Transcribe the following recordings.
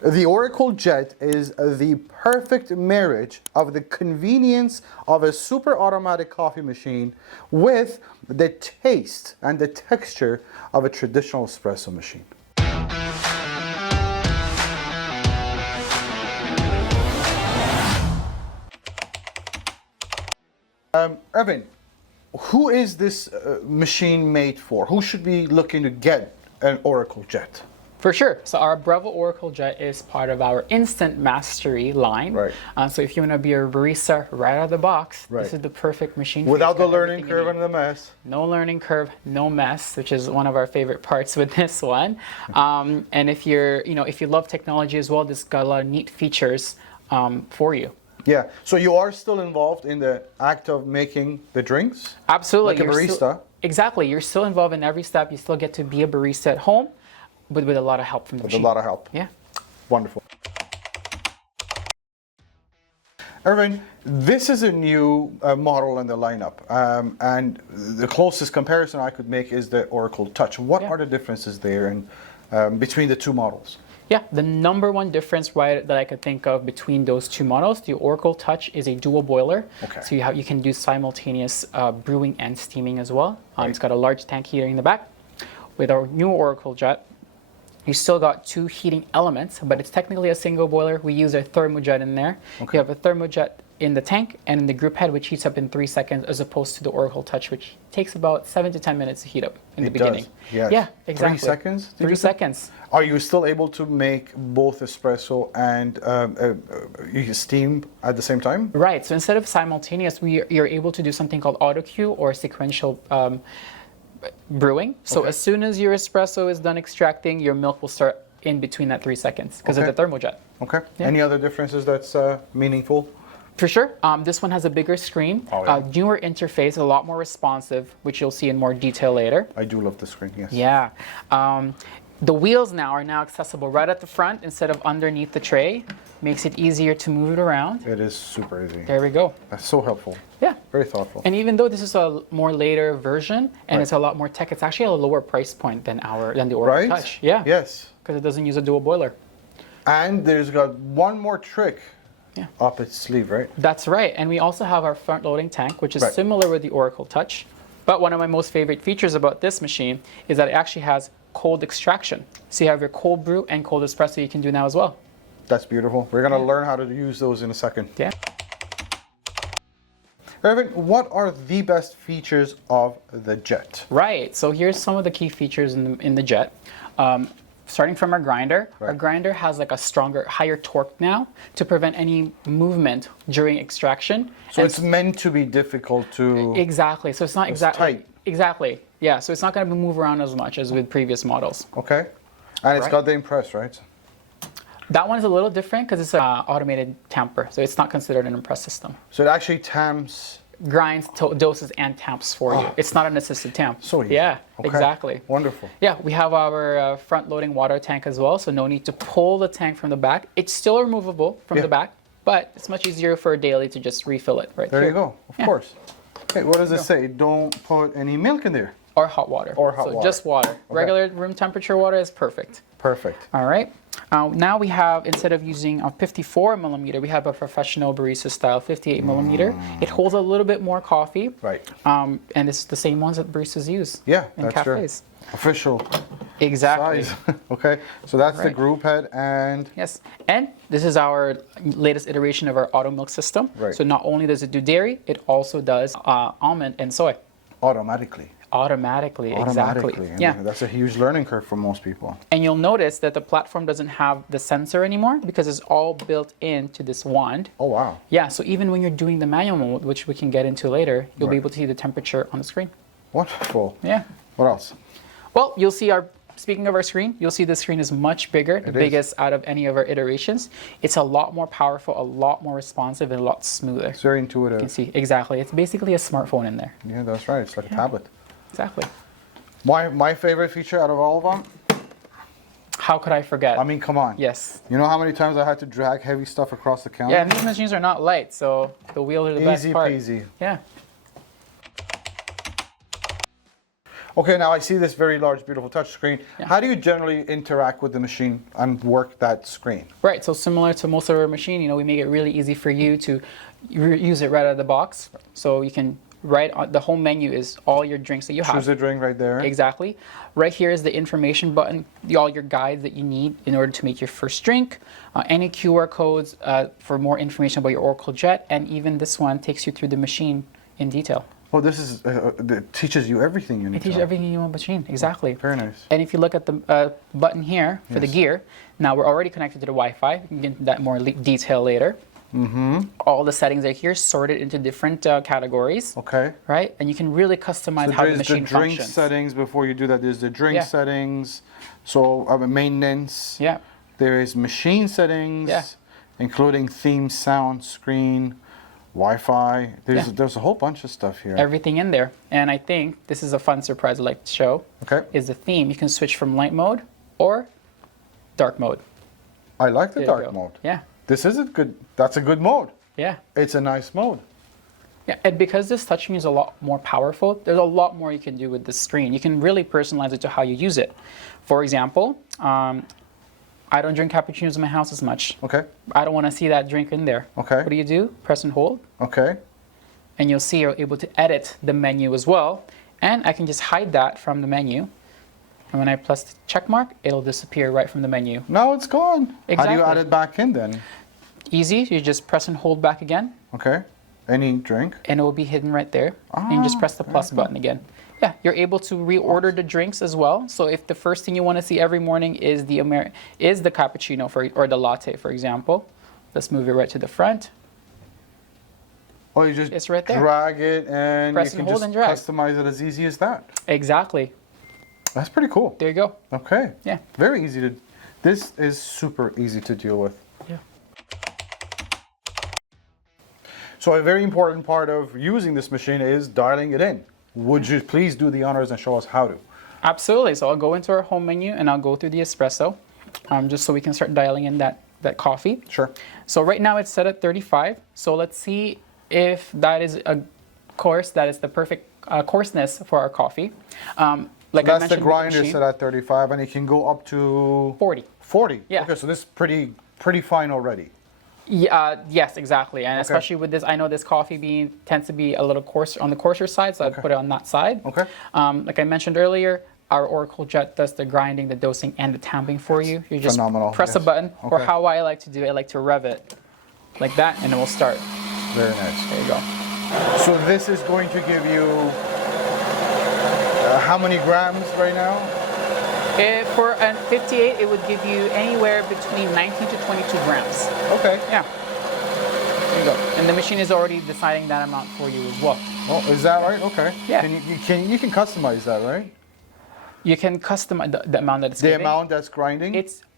The Oracle Jet is the perfect marriage of the convenience of a super automatic coffee machine with the taste and the texture of a traditional espresso machine. Evan, who is this machine made for? Who should be looking to get an Oracle Jet? For sure. So our Breville Oracle Jet is part of our Instant Mastery line. Right. So if you want to be a barista right out of the box, Right. this is the perfect machine for you. Without It's the got learning everything you curve need. and the mess. No learning curve, no mess, which is one of our favorite parts with this one. And if if you love technology as well, this got a lot of neat features for you. Yeah. So you are still involved in the act of making the drinks? Absolutely. Like a barista? Exactly. You're still involved in every step. You still get to be a barista at home, but with a lot of help from the machine. With a lot of help. Yeah. Wonderful. Erwin, this is a new model in the lineup, and the closest comparison I could make is the Oracle Touch. What are the differences there between the two models? Yeah, the number one difference that I could think of between those two models, the Oracle Touch is a dual boiler. Okay. So you can do simultaneous brewing and steaming as well. It's got a large tank heater in the back. With our new Oracle Jet, you still got two heating elements, but it's technically a single boiler. We use a thermojet in there. Okay. You have a thermojet in the tank and in the group head, which heats up in 3 seconds, as opposed to the Oracle Touch, which takes about 7 to 10 minutes to heat up in the beginning. Yes. Yeah, exactly. 3 seconds? 3 seconds. Are you still able to make both espresso and steam at the same time? Right. So instead of simultaneous, you're able to do something called Auto MilQ or sequential brewing. So as soon as your espresso is done extracting, your milk will start in between that 3 seconds because of the thermojet. Okay. Yeah. Any other differences that's meaningful? For sure. This one has a bigger screen, newer interface, a lot more responsive, which you'll see in more detail later. I do love the screen, yes. Yeah. The wheels are now accessible right at the front instead of underneath the tray. Makes it easier to move it around. It is super easy. There we go. That's so helpful. Yeah. Very thoughtful. And even though this is a more later version and it's a lot more tech, it's actually at a lower price point than the Oracle Touch. Yeah. Yes. Because it doesn't use a dual boiler. And there's got one more trick up its sleeve, right? That's right. And we also have our front loading tank, which is similar with the Oracle Touch. But one of my most favorite features about this machine is that it actually has cold extraction. So you have your cold brew and cold espresso you can do now as well. That's beautiful. We're going to learn how to use those in a second. Yeah. Erwin, what are the best features of the Jet? Right. So here's some of the key features in the Jet. Starting from our grinder. Our grinder has like a stronger, higher torque now to prevent any movement during extraction. So it's meant to be difficult to... Exactly. So it's not tight. Exactly. Yeah. So it's not going to move around as much as with previous models. Okay. And it's got the impress, right? That one is a little different because it's an automated tamper, so it's not considered an impress system. So it actually tamps... Grinds, doses, and tamps for you. It's not an assisted tamp. So easy. Yeah, Okay. exactly. Wonderful. Yeah, we have our front-loading water tank as well, so no need to pull the tank from the back. It's still removable from the back, but it's much easier for a daily to just refill it right there here. You go, of course. Okay, what does it say? Don't put any milk in there. Or hot water. Or hot water. Just water. Regular room temperature water is perfect. Perfect. All right. Now we have, instead of using a 54 millimeter, we have a professional barista style 58 millimeter. It holds a little bit more coffee. Right. And it's the same ones that baristas use in cafes. Official Exactly. size. Okay, so that's the group head and... Yes, and this is our latest iteration of our Auto MilQ system. Right. So not only does it do dairy, it also does almond and soy. Automatically. Automatically, exactly. Yeah. That's a huge learning curve for most people. And you'll notice that the platform doesn't have the sensor anymore because it's all built into this wand. Oh, wow. Yeah, so even when you're doing the manual mode, which we can get into later, you'll be able to see the temperature on the screen. Wonderful. Yeah. What else? Well, you'll see speaking of our screen, you'll see the screen is much bigger, the biggest out of any of our iterations. It's a lot more powerful, a lot more responsive, and a lot smoother. It's very intuitive. You can see, exactly. It's basically a smartphone in there. Yeah, that's right. It's like a tablet. Exactly. My favorite feature out of all of them? How could I forget? I mean, come on. Yes. You know how many times I had to drag heavy stuff across the counter? Yeah, and these machines are not light, so the wheels are the best part. Easy peasy. Yeah. Okay, now I see this very large, beautiful touch screen. How do you generally interact with the machine and work that screen? Right, so similar to most of our machine, we make it really easy for you to use it right out of the box. So you can, right on the home menu is all your drinks that you have. Choose a drink right there. Exactly. Right here is the information button, all your guides that you need in order to make your first drink, any QR codes for more information about your Oracle Jet, and even this one takes you through the machine in detail. Oh, this is it teaches you everything you need. It teaches everything you want machine, exactly. Very nice. And if you look at the button here for the gear, now we're already connected to the Wi-Fi. We can get into that more detail later. All the settings are here, sorted into different categories. Okay. Right, and you can really customize how the machine there's the drink functions. settings. Before you do that, there's the drink settings. So maintenance. Yeah. There is machine settings, including theme, sound, screen, Wi-Fi. There's a whole bunch of stuff here. Everything in there. And I think this is a fun surprise I'd like to show. Okay. Is the theme. You can switch from light mode or dark mode. I like the dark mode. Yeah. This is a good, that's a good mode. Yeah. It's a nice mode. Yeah, and because this touchscreen is a lot more powerful, there's a lot more you can do with this screen. You can really personalize it to how you use it. For example, I don't drink cappuccinos in my house as much. Okay. I don't want to see that drink in there. Okay. What do? Press and hold. Okay. And you'll see you're able to edit the menu as well. And I can just hide that from the menu. And when I press the check mark, it'll disappear right from the menu. Now it's gone. Exactly. How do you add it back in then? Easy. You just press and hold back again. Okay. Any drink? And it will be hidden right there. And you just press the plus button again. Yeah, you're able to reorder the drinks as well. So if the first thing you want to see every morning is the cappuccino or the latte, for example, let's move it right to the front. Oh, you just it's right there. Drag it and Press you and can hold just and drag. customize it as easy as that. Exactly. That's pretty cool. There you go. Okay. Yeah. Very easy to. This is super easy to deal with. Yeah. So a very important part of using this machine is dialing it in. Would you please do the honors and show us how to? Absolutely. So I'll go into our home menu and I'll go through the espresso, just so we can start dialing in that coffee. Sure. So right now it's set at 35. So let's see if that is a course that is the perfect coarseness for our coffee. Like So I that's mentioned, the grinder machine, set at 35, and it can go up to 40. 40. Yeah. Okay, so this is pretty fine already. Yeah, yes, exactly. And especially with this, I know this coffee bean tends to be a little coarse on the coarser side, so I'd put it on that side. Okay. Like I mentioned earlier, our Oracle Jet does the grinding, the dosing, and the tamping for you. You just phenomenal, press a yes. button, or Okay. how I like to do it, I like to rev it like that, and it will start. Very nice. There you go. So this is going to give you how many grams right now? For a 58, it would give you anywhere between 19 to 22 grams. Okay. Yeah. There you go. And the machine is already deciding that amount for you as well. Oh, is that right? Okay. Yeah. You can customize that, right? You can customize the amount that it's The giving. amount that's grinding?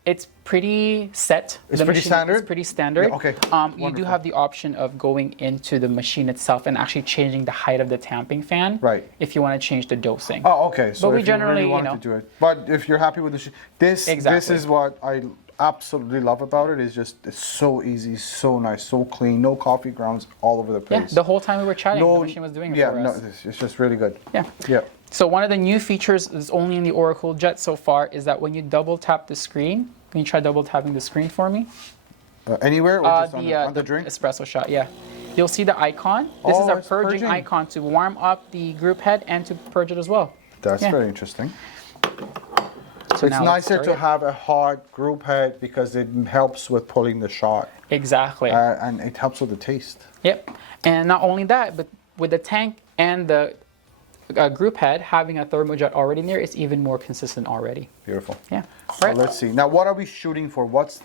It's pretty set. It's The pretty machine standard? It's pretty standard. Yeah, okay. You do Wonderful. have the option of going into the machine itself and actually changing the height of the tamping fan. Right. If you want to change the dosing. Oh, okay. So But we if generally, you really wanted to do it. But if you're happy with this Exactly. is what I absolutely love about it. It's so easy, so nice, so clean. No coffee grounds all over the Yeah. place. The whole time we were chatting, the machine was doing it for us. It's just really good. Yeah. Yeah. So one of the new features that's only in the Oracle Jet so far is that when you double tap the screen, can you try double tapping the screen for me? Anywhere or just on the drink? Espresso shot, yeah. You'll see the icon. This is a it's purging icon to warm up the group head and to purge it as well. That's Yeah. very interesting. So It's now let's nicer start to it. have a hot group head because it helps with pulling the shot. Exactly. And it helps with the taste. Yep. And not only that, but with the tank and the group head, having a thermojet already in there, it's even more consistent already. Beautiful. Yeah. So Right. let's see. Now, what are we shooting for? What's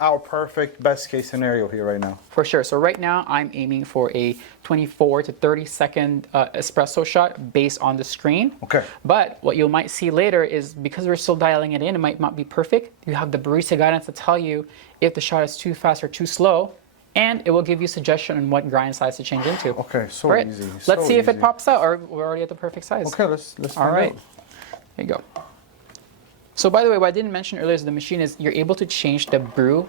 our perfect best case scenario here right now? For sure. So right now I'm aiming for a 24 to 30 second espresso shot based on the screen. Okay. But what you might see later is because we're still dialing it in, it might not be perfect. You have the barista guidance to tell you if the shot is too fast or too slow, and it will give you suggestion on what grind size to change into. Okay, so Right. easy. Let's so see if it easy. pops out, or we're already at the perfect size. Okay, let's All find right. out. There you go. So by the way, what I didn't mention earlier is the machine is you're able to change the brew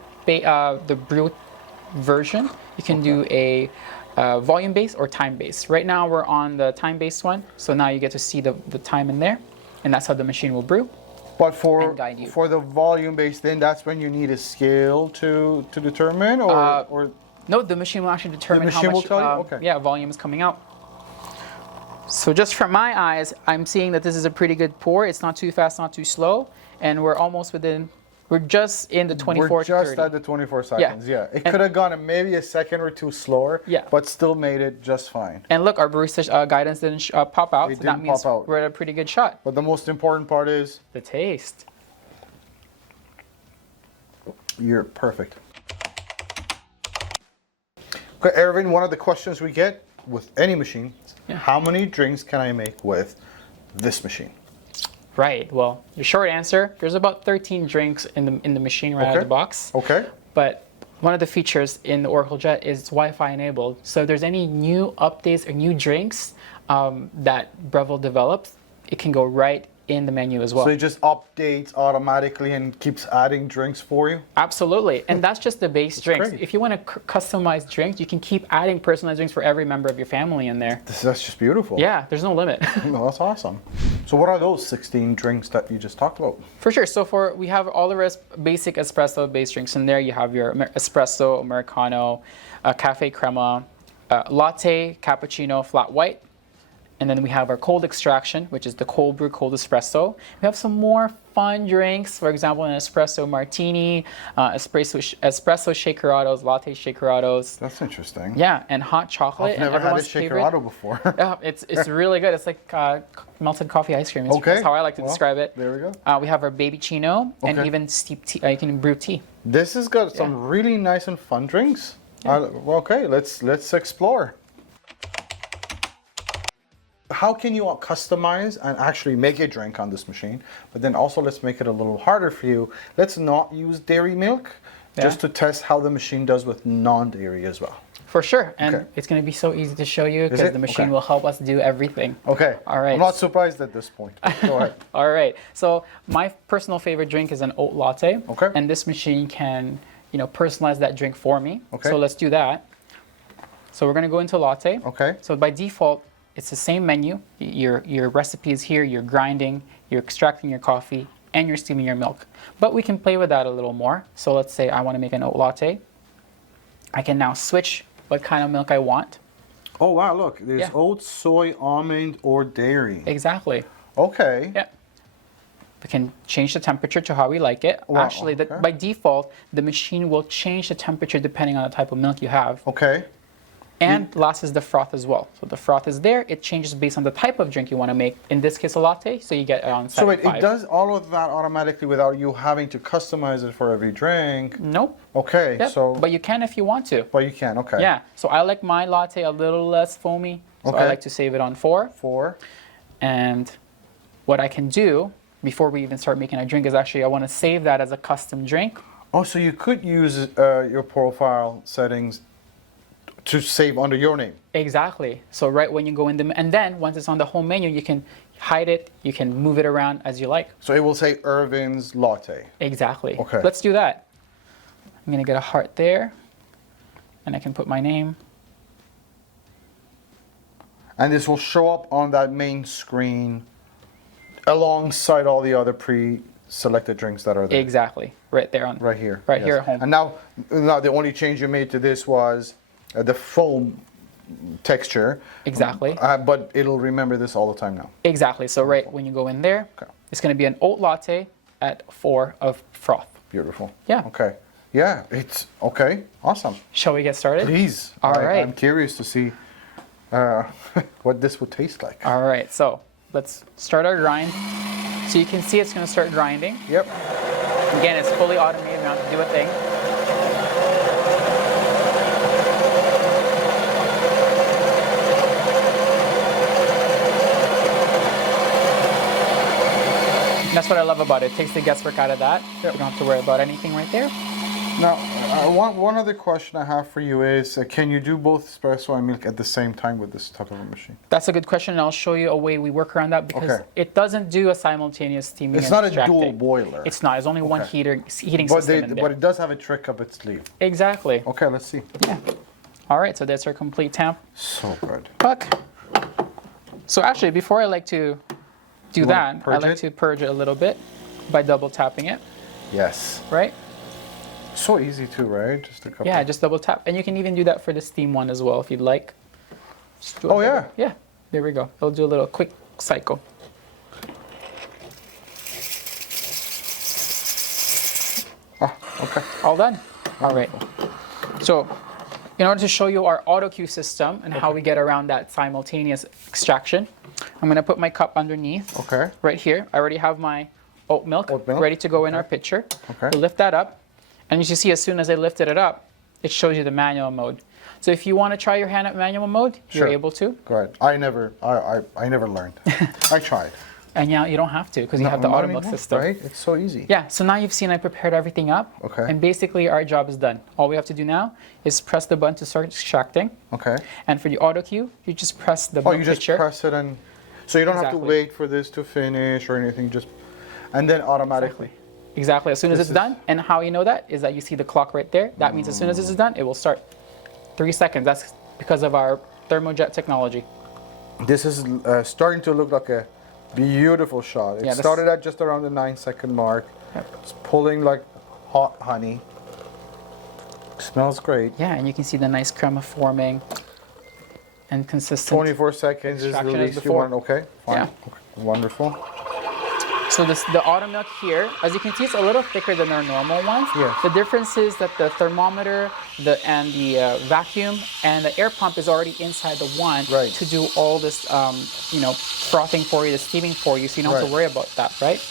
version. You can do a volume-based or time-based. Right now we're on the time-based one, so now you get to see the time in there, and that's how the machine will brew. But for And guide you. for the volume based, then that's when you need a scale to determine, or No, the machine will actually determine machine how will much tell you? Okay. yeah, volume is coming out. So just from my eyes, I'm seeing that this is a pretty good pour. It's not too fast, not too slow, and we're almost within. We're just in the 24 we're to just 30. at the 24 seconds. Yeah, it And- could have gone maybe a second or two slower. Yeah. But still made it just fine. And look, our barista guidance didn't pop out, It so that didn't means pop out. we're at a pretty good shot. But the most important part is The taste. you're perfect. Okay, Ervin, one of the questions we get with any machine, Yeah. how many drinks can I make with this machine? Right. Well, your short answer, there's about 13 drinks in the machine right out of the box. Okay. But one of the features in the Oracle Jet is it's Wi-Fi enabled. So if there's any new updates or new drinks that Breville develops, it can go right in the menu as well. So it just updates automatically and keeps adding drinks for you? Absolutely. And that's just the base drinks. great. If you want to customize drinks, you can keep adding personalized drinks for every member of your family in there. That's just beautiful. Yeah, there's no limit. No, that's awesome. So what are those 16 drinks that you just talked about? For sure. So we have all the rest basic espresso based drinks in there. You have your espresso, Americano, cafe crema, latte, cappuccino, flat white. And then we have our cold extraction, which is the cold brew, cold espresso. We have some more fun drinks, for example, an espresso martini, espresso shakerados, latte shakerados. That's interesting. Yeah, and hot chocolate. I've never and had a everyone's favorite. shakerado before. Yeah, it's really good. It's like melted coffee ice cream. That's how I like to describe it. There we go. We have our baby chino and Okay. even steep tea. You can brew tea. This has got some really nice and fun drinks. Okay, let's explore. How can you customize and actually make a drink on this machine? But then also let's make it a little harder for you. Let's not use dairy milk, just to test how the machine does with non-dairy as well. For sure, and Okay. it's going to be so easy to show you Is because it? the machine Okay. will help us do everything. Okay. All right. I'm not surprised at this point. Go ahead. All right. So my personal favorite drink is an oat latte. Okay. And this machine can, personalize that drink for me. Okay. So let's do that. So we're going to go into latte. Okay. So by default, it's the same menu. Your recipe is here. You're grinding, you're extracting your coffee, and you're steaming your milk. But we can play with that a little more. So let's say I want to make an oat latte. I can now switch what kind of milk I want. Oh wow, look, there's Yeah. oat, soy, almond, or dairy. Exactly. Okay. Yeah. We can change the temperature to how we like it. Wow, Actually, okay. by default, the machine will change the temperature depending on the type of milk you have. Okay. And last is the froth as well. So the froth is there. It changes based on the type of drink you want to make. In this case, a latte. So you get around So wait, 75. it does all of that automatically without you having to customize it for every drink. Nope. Okay, Yep. so But you can if you want to. but you can. Okay. Yeah. So I like my latte a little less foamy. So I Okay. like to save it on 4. 4. And what I can do before we even start making a drink is actually I want to save that as a custom drink. Oh, so you could use your profile settings to save under your name. Exactly. So right when you go in and then once it's on the home menu, you can hide it, you can move it around as you like. So it will say Irvin's Latte. Exactly. Okay. Let's do that. I'm gonna get a heart there, and I can put my name. And this will show up on that main screen alongside all the other pre-selected drinks that are there. Exactly. Right there on. Right here. Right yes. here at home. And now the only change you made to this was the foam texture. Exactly. But it'll remember this all the time now. Exactly. So right when you go in there, Okay. it's gonna be an oat latte at 4 of froth. Beautiful. Yeah. Okay. Yeah, it's okay. Awesome. Shall we get started? Please. All right. I'm curious to see what this would taste like. All right. So let's start our grind. So you can see it's gonna start grinding. Yep. Again, it's fully automated. We don't have to do a thing. And that's what I love about it. It takes the guesswork out of that. Yep. You don't have to worry about anything right there. Now, one other question I have for you is, can you do both espresso and milk at the same time with this type of a machine? That's a good question, and I'll show you a way we work around that because Okay. it doesn't do a simultaneous steaming. It's and not a extracting. dual boiler. It's not. It's only one Okay. heating But, system in there. but it does have a trick up its sleeve. Exactly. Okay, let's see. Yeah. All right, so that's our complete tamp So good. puck. So actually, before I like to do that, I like to purge it a little bit by double tapping it, Yes. right? So easy too, right? Just a couple. Yeah, just double tap. And you can even do that for the steam one as well if you'd like. Just do Oh, yeah. Yeah, there we go. It'll do a little quick cycle. Oh, okay. All done. All right. So in order to show you our Auto MilQ system and how we get around that simultaneous extraction, I'm going to put my cup underneath. Okay. Right here. I already have my oat milk, ready to go in our pitcher. Okay. We'll lift that up. And as you see, as soon as I lifted it up, it shows you the manual mode. So if you want to try your hand at manual mode, you're able to. Go ahead. I never learned. I tried. And now you don't have to because you have the Auto MilQ system. Right? It's so easy. Yeah, so now you've seen I prepared everything up. Okay. And basically our job is done. All we have to do now is press the button to start extracting. Okay. And for the Auto MilQ, you just press the Oh, you just pitcher. press it and so you don't have to wait for this to finish or anything, just and then automatically. Exactly. As soon as it's done, and how you know that is that you see the clock right there. That means as soon as this is done, it will start. 3 seconds. That's because of our thermojet technology. This is starting to look like a beautiful shot. It started at just around the 9-second mark. Yep. It's pulling like hot honey. Smells great. Yeah, and you can see the nice crema forming and consistent. 24 seconds is the least you want. Okay, fine. Yeah. Okay. Wonderful. So the Auto MilQ here, as you can see, it's a little thicker than our normal ones. Yes. The difference is that the thermometer and the vacuum and the air pump is already inside the one to do all this, frothing for you, the steaming for you, so you don't have to worry about that, right?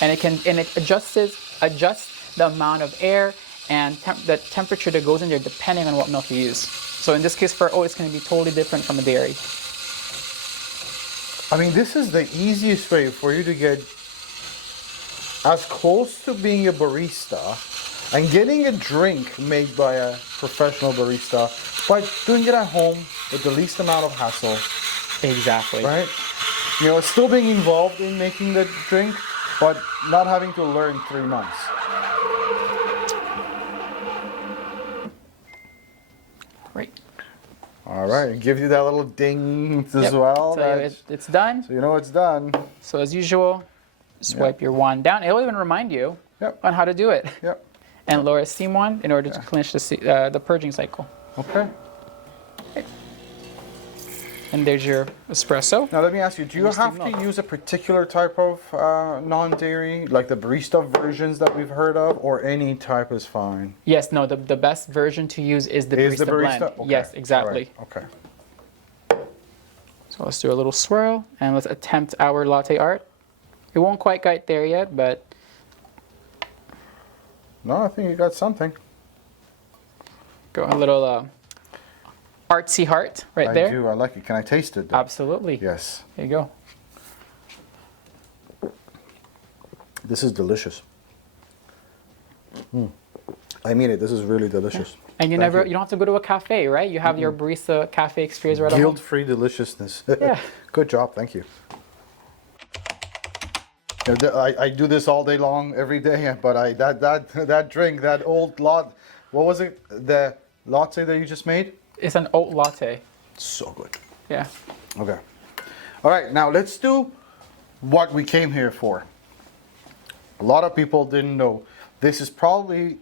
And it adjusts the amount of air and the temperature that goes in there depending on what milk you use. So in this case for oat, it's going to be totally different from a dairy. I mean, this is the easiest way for you to get as close to being a barista and getting a drink made by a professional barista by doing it at home with the least amount of hassle. Exactly. Right? You know, still being involved in making the drink, but not having to learn 3 months. Right. All right, it gives you that little ding as well. So it's done. So you know it's done. So as usual, just wipe your wand down. It'll even remind you on how to do it. Yep. And lower a steam wand in order to clinch the purging cycle. Okay. And there's your espresso. Now let me ask you, do you have to use a particular type of non-dairy, like the barista versions that we've heard of, or any type is fine? Yes, no, the best version to use is the barista blend. Okay. Yes, exactly. Right. Okay. So let's do a little swirl and let's attempt our latte art. It won't quite get there yet, but... No, I think you got something. Go a little artsy heart right there. I do, I like it. Can I taste it, though? Absolutely. Yes. There you go. This is delicious. I mean it, this is really delicious. Yeah. And you don't have to go to a cafe, right? You have your barista cafe experience right at home. Guilt-free deliciousness. Yeah. Good job, thank you. I do this all day long, every day, but that drink, that old lot, what was it? The latte that you just made? It's an oat latte. So good. Yeah. Okay. All right, now let's do what we came here for. A lot of people didn't know. This is probably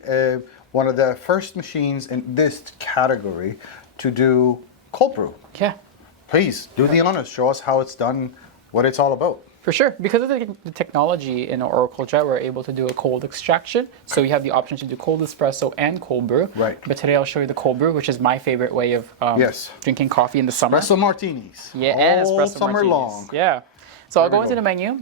one of the first machines in this category to do cold brew. Yeah. Please, do the honors. Show us how it's done, what it's all about. For sure. Because of the technology in Oracle Jet, we're able to do a cold extraction. So you have the option to do cold espresso and cold brew. Right. But today I'll show you the cold brew, which is my favorite way of drinking coffee in the summer. Espresso martinis. Yeah, and all espresso summer martinis. long. Yeah. So I'll go into the menu.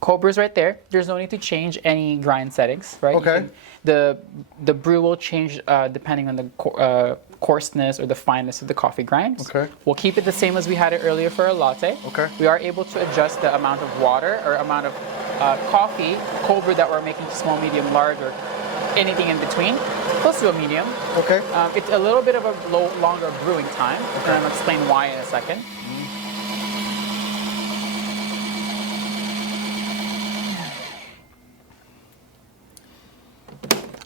Cold brew is right there. There's no need to change any grind settings, right? Okay. The brew will change depending on the coarseness or the fineness of the coffee grinds. Okay. We'll keep it the same as we had it earlier for a latte. Okay. We are able to adjust the amount of water or amount of coffee, cold brew that we're making to small, medium, large, or anything in between. Let's do a medium. Okay. It's a little bit of a longer brewing time, and I'll explain why in a second.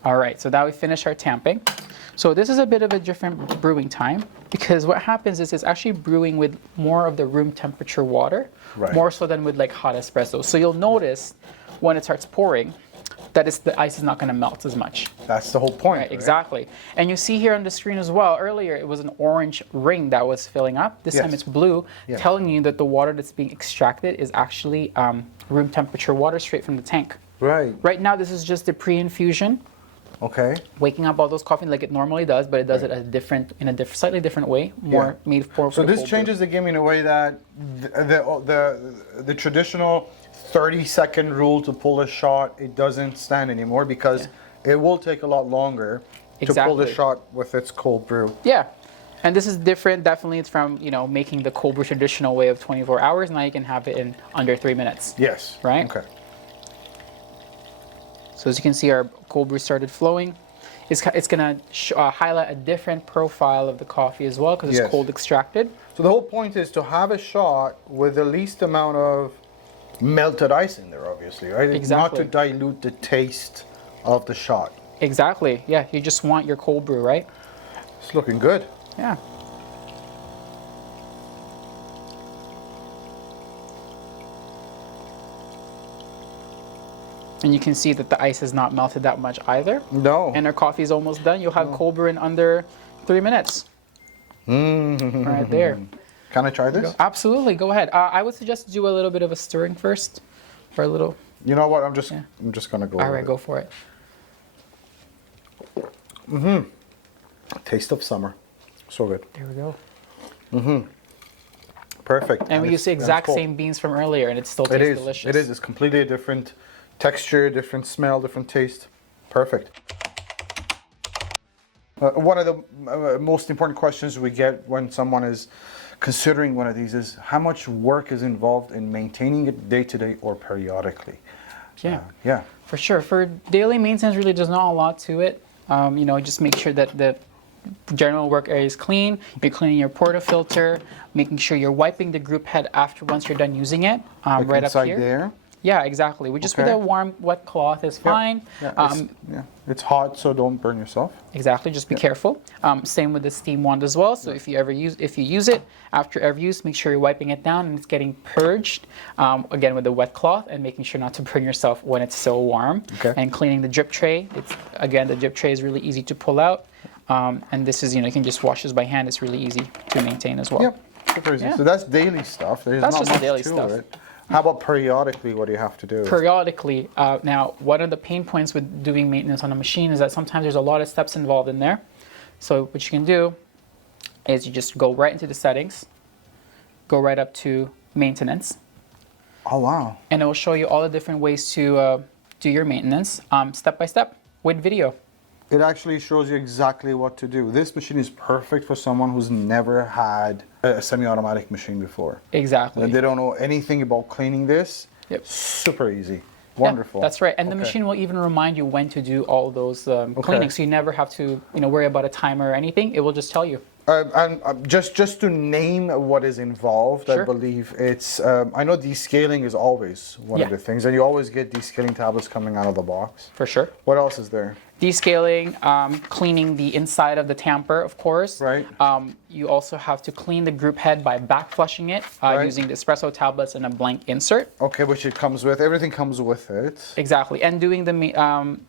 All right, so now we finish our tamping. So this is a bit of a different brewing time because what happens is it's actually brewing with more of the room temperature water, Right. more so than with like hot espresso. So you'll notice when it starts pouring that the ice is not going to melt as much. That's the whole point. Right, exactly. And you see here on the screen as well, earlier it was an orange ring that was filling up. This time Yes. it's blue, Yes. telling you that the water that's being extracted is actually room temperature water straight from the tank. Right. Right now this is just the pre-infusion, Okay. waking up all those coffee like it normally does, but it does it in a slightly different way, more made for So the this cold brew. changes the game in a way that the traditional 30-second rule to pull a shot, it doesn't stand anymore because it will take a lot longer to pull the Exactly. shot with its cold brew. Yeah. And this is different. Definitely, it's from making the cold brew traditional way of 24 hours. Now you can have it in under 3 minutes. Yes. Right? Okay. So as you can see, our cold brew started flowing. It's going to highlight a different profile of the coffee as well because it's Yes. cold extracted. So the whole point is to have a shot with the least amount of melted ice in there, obviously, right? Exactly. Not to dilute the taste of the shot. Exactly. Yeah, you just want your cold brew, right? It's looking good. Yeah. And you can see that the ice has not melted that much either. No. And our coffee is almost done. You'll have cold brew in under 3 minutes. Right there. Can I try this? Absolutely, go ahead. I would suggest do a little bit of a stirring first, for a little. You know what? I'm just gonna go. All with right, it. go for it. Taste of summer. So good. There we go. Perfect. And we it's- use the and it's exact cold. same beans from earlier, and it still It tastes is. delicious. It is. It's completely different texture, different smell, different taste. Perfect. One of the most important questions we get when someone is considering one of these is how much work is involved in maintaining it day to day or periodically? Yeah, Yeah. for sure. For daily maintenance, really, there's not a lot to it. Just make sure that the general work area is clean. You're cleaning your portafilter, making sure you're wiping the group head after once you're done using it, Like right up inside here. there. Yeah, exactly. We just with Okay. a warm, wet cloth is fine. Yeah, it's hot, so don't burn yourself. Exactly. Just be careful. Same with the steam wand as well. So if you use it after every use, make sure you're wiping it down and it's getting purged again with a wet cloth and making sure not to burn yourself when it's still warm. Okay. And cleaning the drip tray. The drip tray is really easy to pull out. And this is you can just wash this by hand. It's really easy to maintain as well. Yep. Super easy. Yeah. So that's daily stuff. There's That's not just the much daily to stuff. it. How about periodically? What do you have to do? Periodically. Now, one of the pain points with doing maintenance on a machine is that sometimes there's a lot of steps involved in there. So what you can do is you just go right into the settings, go right up to maintenance, Oh wow. and it will show you all the different ways to do your maintenance step by step with video. It actually shows you exactly what to do. This machine is perfect for someone who's never had a semi-automatic machine before. Exactly. And they don't know anything about cleaning this. Yep. Super easy. Yeah, Wonderful. that's right. And the Okay. machine will even remind you when to do all those cleaning, so you never have to worry about a timer or anything. It will just tell you. And just to name what is involved, I Sure. believe it's. I know descaling is always one of Yeah. the things, and you always get descaling tablets coming out of the box. For sure. What else is there? Descaling, cleaning the inside of the tamper, of course. Right. You also have to clean the group head by back flushing it Right. using the espresso tablets and a blank insert. Okay, which it comes with. Everything comes with it. Exactly. And doing the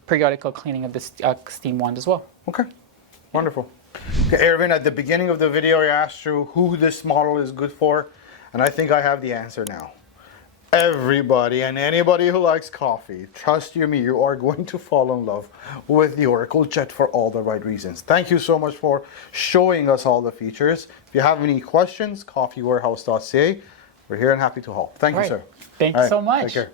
periodical cleaning of the steam wand as well. Okay, wonderful. Okay, Erwin, at the beginning of the video, I asked you who this model is good for, and I think I have the answer now. Everybody and anybody who likes coffee, trust you me, you are going to fall in love with the Oracle Jet for all the right reasons. Thank you so much for showing us all the features. If you have any questions, coffeewarehouse.ca. We're here and happy to help. Thank you, Right. sir. Thank All you so right, much. Take care.